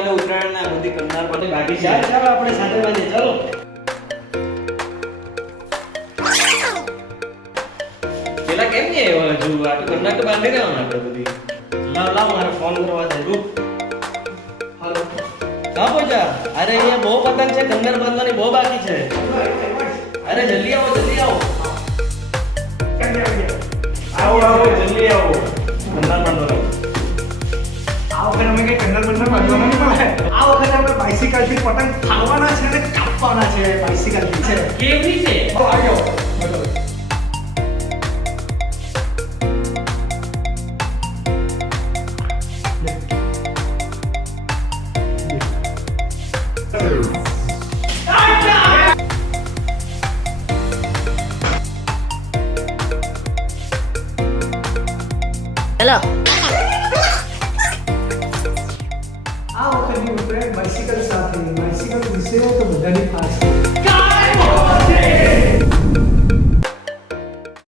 આવતીકાલે ઉત્તરાયણના બધી કરનાર પાસે બાકી છે. ચાલો આપણે સાથે વાંધે ચાલો. પેલા કેમ નહીં આવ્યો હજુ? આ તો કરનાર તો બાંધી દેવાના આપણે બધી. લાવ મારે ફોન કરવા દે રૂપ. હાલો હા પોચા. અરે અહીંયા બહુ પતંગ છે, કંદર બાંધવાની બહુ બાકી છે. અરે જલ્દી આવો આવો જલ્દી આવો. કરનાર બાંધવાનો. આ વખતે અમે કઈ કંડર બંડર બાંધવાના નહીં મળે. આ વખતે આપણે બાઇસિકલ થી પતંગ થાળવાના છે અને કાપવાના છે. બાઇસિકલ થી છે. કેવી છે? આવ્યો બોલો. હેલો આ વખતની ઉત્તરાયણ બાઇસિકલ સાથે. બાઇસિકલ વિશે તો બધાની ખાસ છે.